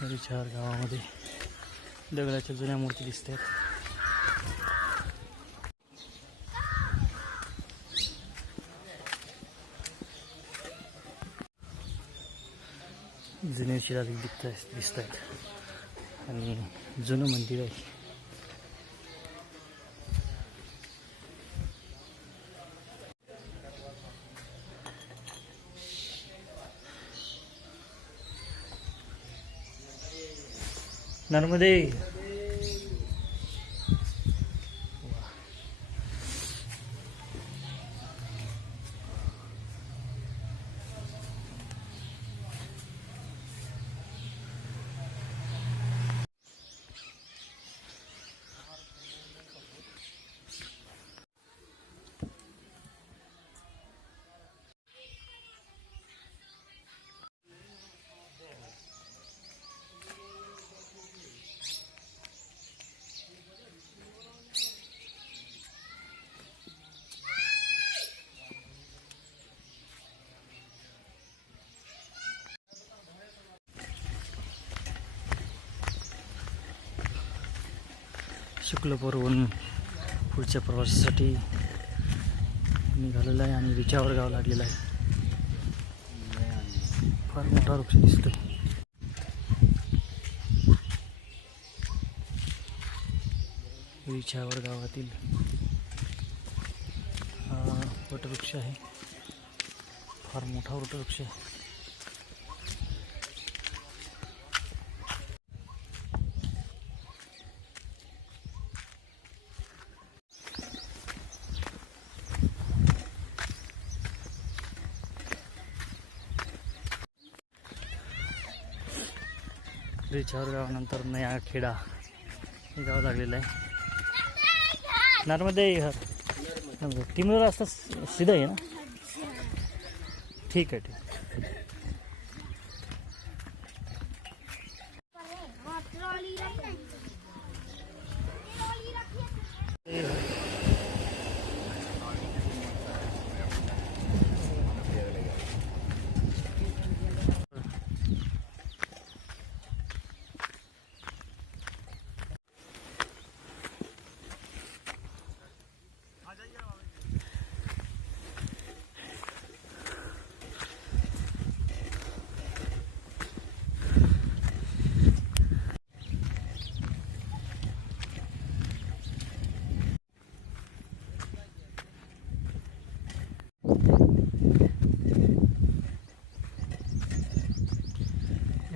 हरिचार गावामध्ये दगडाच्या जुन्या मूर्ती दिसत आहेत जुने शिलालेख दिसत आहेत दिसत आहेत आणि जुनं मंदिर आहे. नर्मदे। शुक्लपूरहून पुढच्या प्रवासासाठी. निघालेलं आहे आणि रिचावर गाव लागलेलं आहे. फार मोठा वृक्ष दिसतोय. विछावर गावातील हा वटवृक्ष आहे. फार मोठा वटवृक्ष आहे. रिचावर गावानंतर नया खेडा हे गाव लागलेलं आहे. नर्मदे घर. तिमूर असं रस्ता सीधा आहे ना? ठीक आहे ठीक आहे.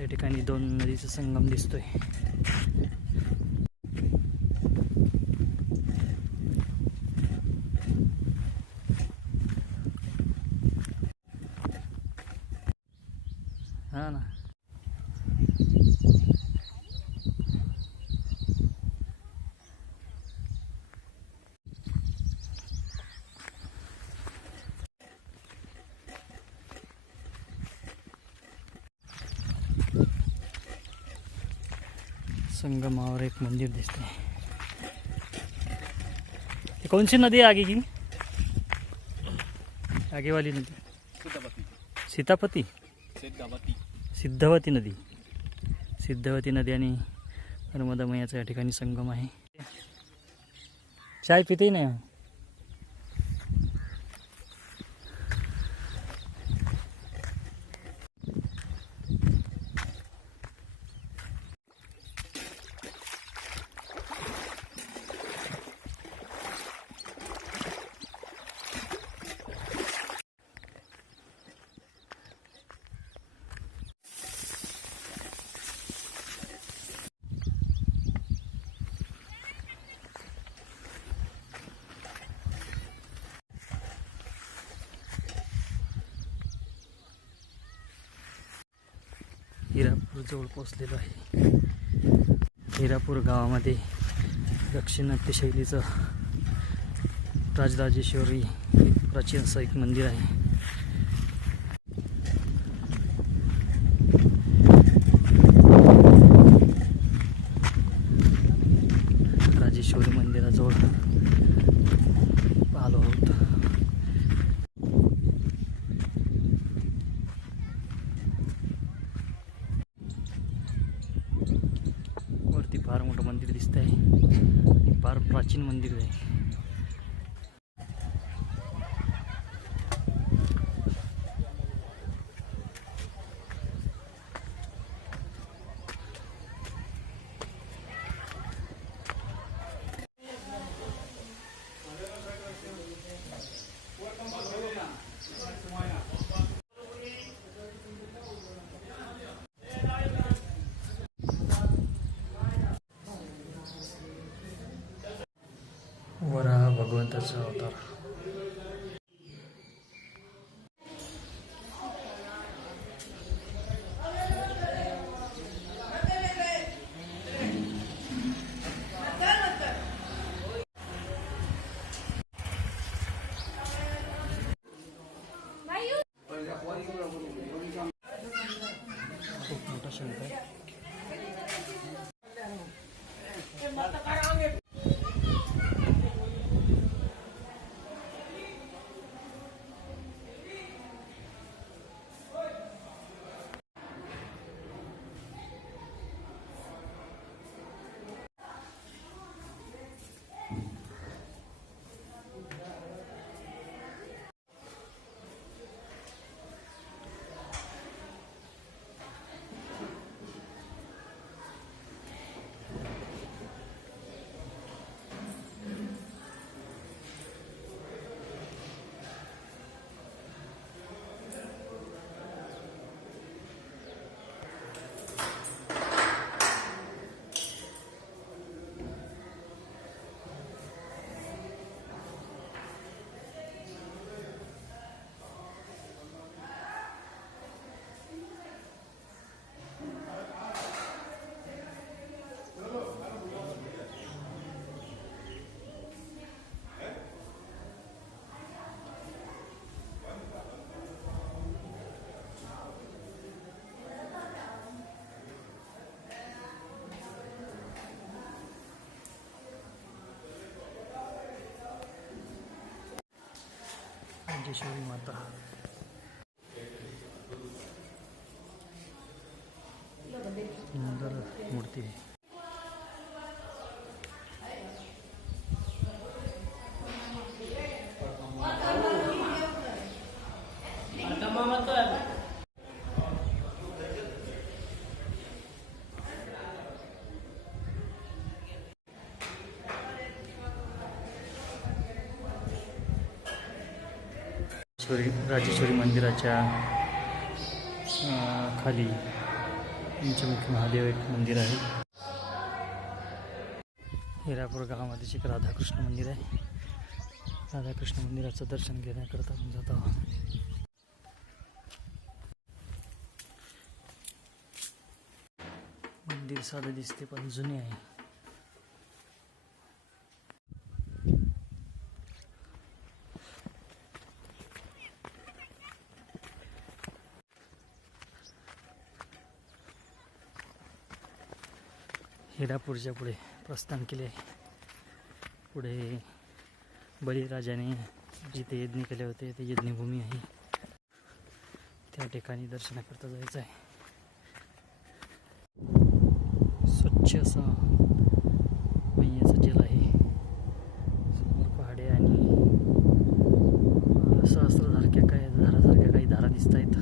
या ठिकाणी दोन नदीचा संगम दिसतोय. हा ना. संगमावर एक मंदिर दिसते कौन सी नदी है आगे की आगे वाली नदी. सीतापति. सीतापती? सिद्धावती सिद्धवती नदी. सिद्धवती नदी आणि नर्मदा मैयाचा या ठिकाणी संगम आहे. चाय पिते नाही हिरापूर जवळ पोचलेलो आहे. हिरापूर गावामध्ये दक्षिणात्य शैलीचं राजराजेश्वरी प्राचीन असं एक मंदिर आहे राजेश्वरी मंदिराजवळ आलो आहोत फार मोठं मंदिर दिसत आहे आणि फार प्राचीन मंदिर आहे. que se notara. आहे राजेश्वरी माता सुंदर राजेश्वरी राजेश्वरी मंदिराच्या खाली पंचमुखी महादेव एक मंदिर आहे. हिरापूर गावामध्ये एक राधाकृष्ण मंदिर आहे. राधाकृष्ण मंदिराचं दर्शन घेण्याकरता आपण जात आहोत. मंदिर साधं दिसते पण जुने आहे. हिरापूरच्या पुढे प्रस्थान केले. पुढे बळीराजाने जिथे यज्ञ केले होते ते यज्ञभूमी आहे. त्या ठिकाणी दर्शनाकरता जायचं आहे. स्वच्छ असा मैयाचं जल आहे समोर पहाडे आणि अं, सहस्त्रधारक्या काय धारासारख्या काही धारा दिसत आहेत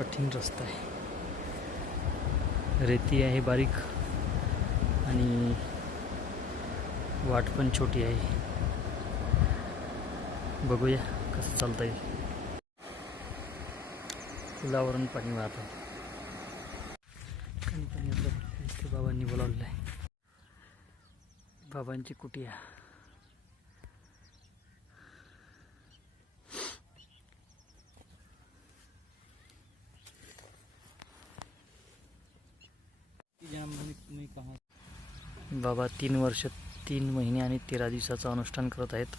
कठीण रस्ता आहे. रेती आहे बारीक आणि वाट पण छोटी आहे. बघूया कसं चालता येईल पुलावरून पाणी वाहतं. आणि पाणी आपल्या बाबांनी बोलावलेलं आहे. बाबांची कुटिया. बाबा तीन वर्ष तीन महिने आणि तेरा दिवसाचं अनुष्ठान करत आहेत.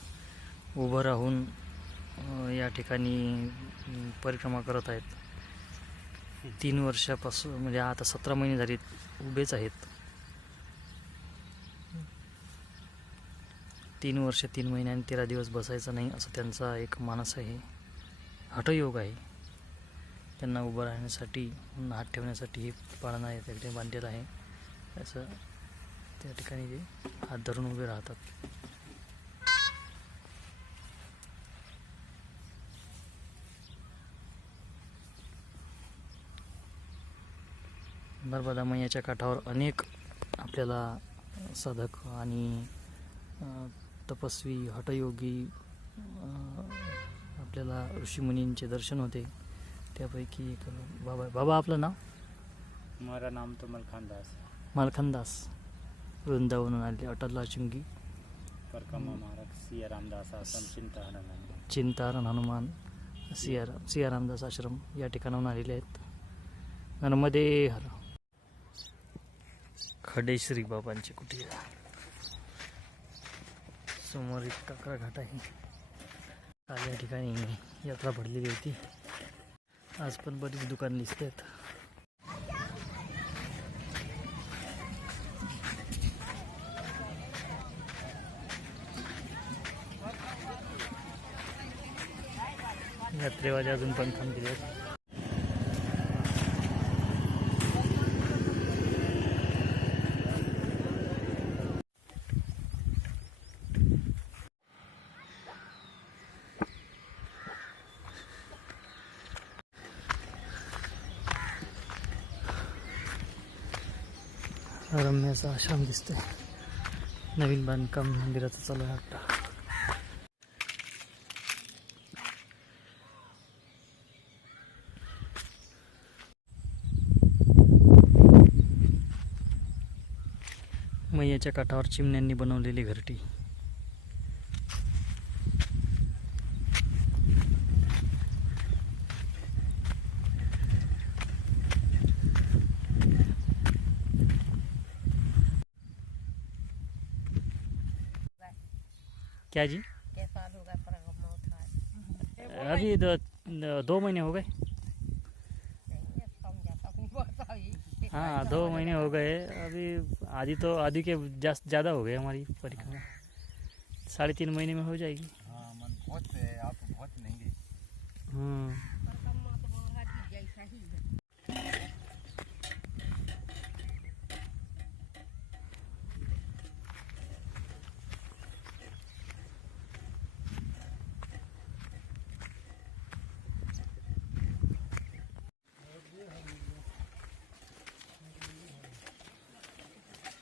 उभं राहून या ठिकाणी परिक्रमा करत आहेत. तीन वर्षापासून म्हणजे आता सतरा महिने झाली उभेच आहेत. तीन वर्ष तीन महिने आणि तेरा दिवस बसायचं नाही असं त्यांचा एक मानस आहे. हठयोग आहे. त्यांना उभं राहण्यासाठी हात ठेवण्यासाठी हे पाळणा आहे ठिकाणी बांधलेलं आहे. असं त्या ठिकाणी ते हात धरून उभे राहतात. नर्मदा मैयाच्या काठावर अनेक आपल्याला साधक आणि तपस्वी हठयोगी अ, आपल्याला ऋषीमुनींचे दर्शन होते. त्यापैकी एक बाबा बाबा आपलं नाव? हमारा नाम तो मलखान दास है मालखनदास. वृंदावनून आले अटलला चुंगी परिक्रमा महाराज सिया रामदास आश्रम चिंता हरण चिंतारण हनुमान सियाराम सियारामदास आश्रम या ठिकाणाहून आलेले आहेत. नर्मदे हर खडेश्री बाबांची कुटी समोर एक काकरा घाट आहे. काल या ठिकाणी यात्रा भरलेली होती. आज पण बरीच दुकान दिसत आहेत. यात्रेवाले अजून पण थांबलेले आहेत. रम्याचा आश्रम दिसतोय. नवीन बांधकाम मंदिराचं चालू आहे वाटतं मैयाच्या काठावर चिमण्यांनी बनवलेली घरटी. क्या जी? होगा अभी दो, दो महीने हो गए? हाँ दो महीने हो गए। अभी आधी तो आधी के ज़्यादा हो गए हमारी परिक्रमा साढ़े तीन महीने में हो जाएगी। हाँ मन बहुत है आप बहुत महँगे। हम्म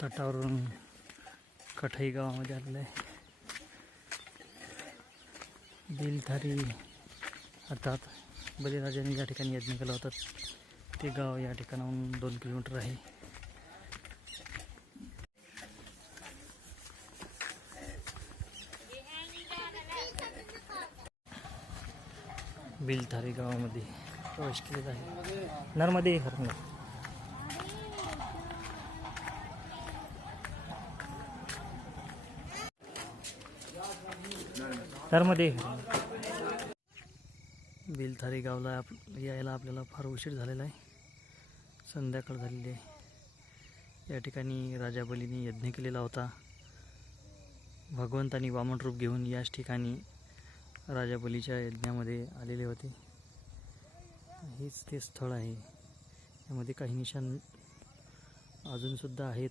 तटावरून कठाई गावामध्ये आलेलं आहे. बिलथारी अर्थात बलिराजाने ज्या ठिकाणी यज्ञ केला होता ते गाव या ठिकाणाहून दोन किलोमीटर आहे. बिलथारी गावामध्ये प्रवेश केलेला आहे. नर्मदे हरंगा नर्मदे बेलथारी गावला आप यायला आपल्याला फार उशीर झालेला आहे. संध्याकाळ झालेली आहे. या ठिकाणी राजाबलीने यज्ञ केलेला होता. भगवंतानी वामन रूप घेऊन याच ठिकाणी राजाबलीच्या यज्ञामध्ये आलेले होते. हेच ते स्थळ आहे. यामध्ये काही निशाण अजूनसुद्धा आहेत.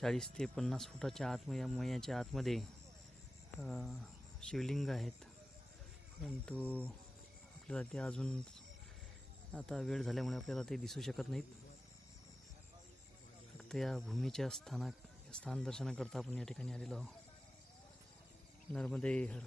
चाळीस ते पन्नास फुटाच्या आत या मयाच्या आतमध्ये शिवलिंग आहेत. परंतु आपल्याला ते अजून आता वेळ झाल्यामुळे आपल्याला ते दिसू शकत नाहीत. फक्त या भूमीच्या स्थानाक स्थान दर्शनाकरता आपण या ठिकाणी आलेलो आहोत. नर्मदे हर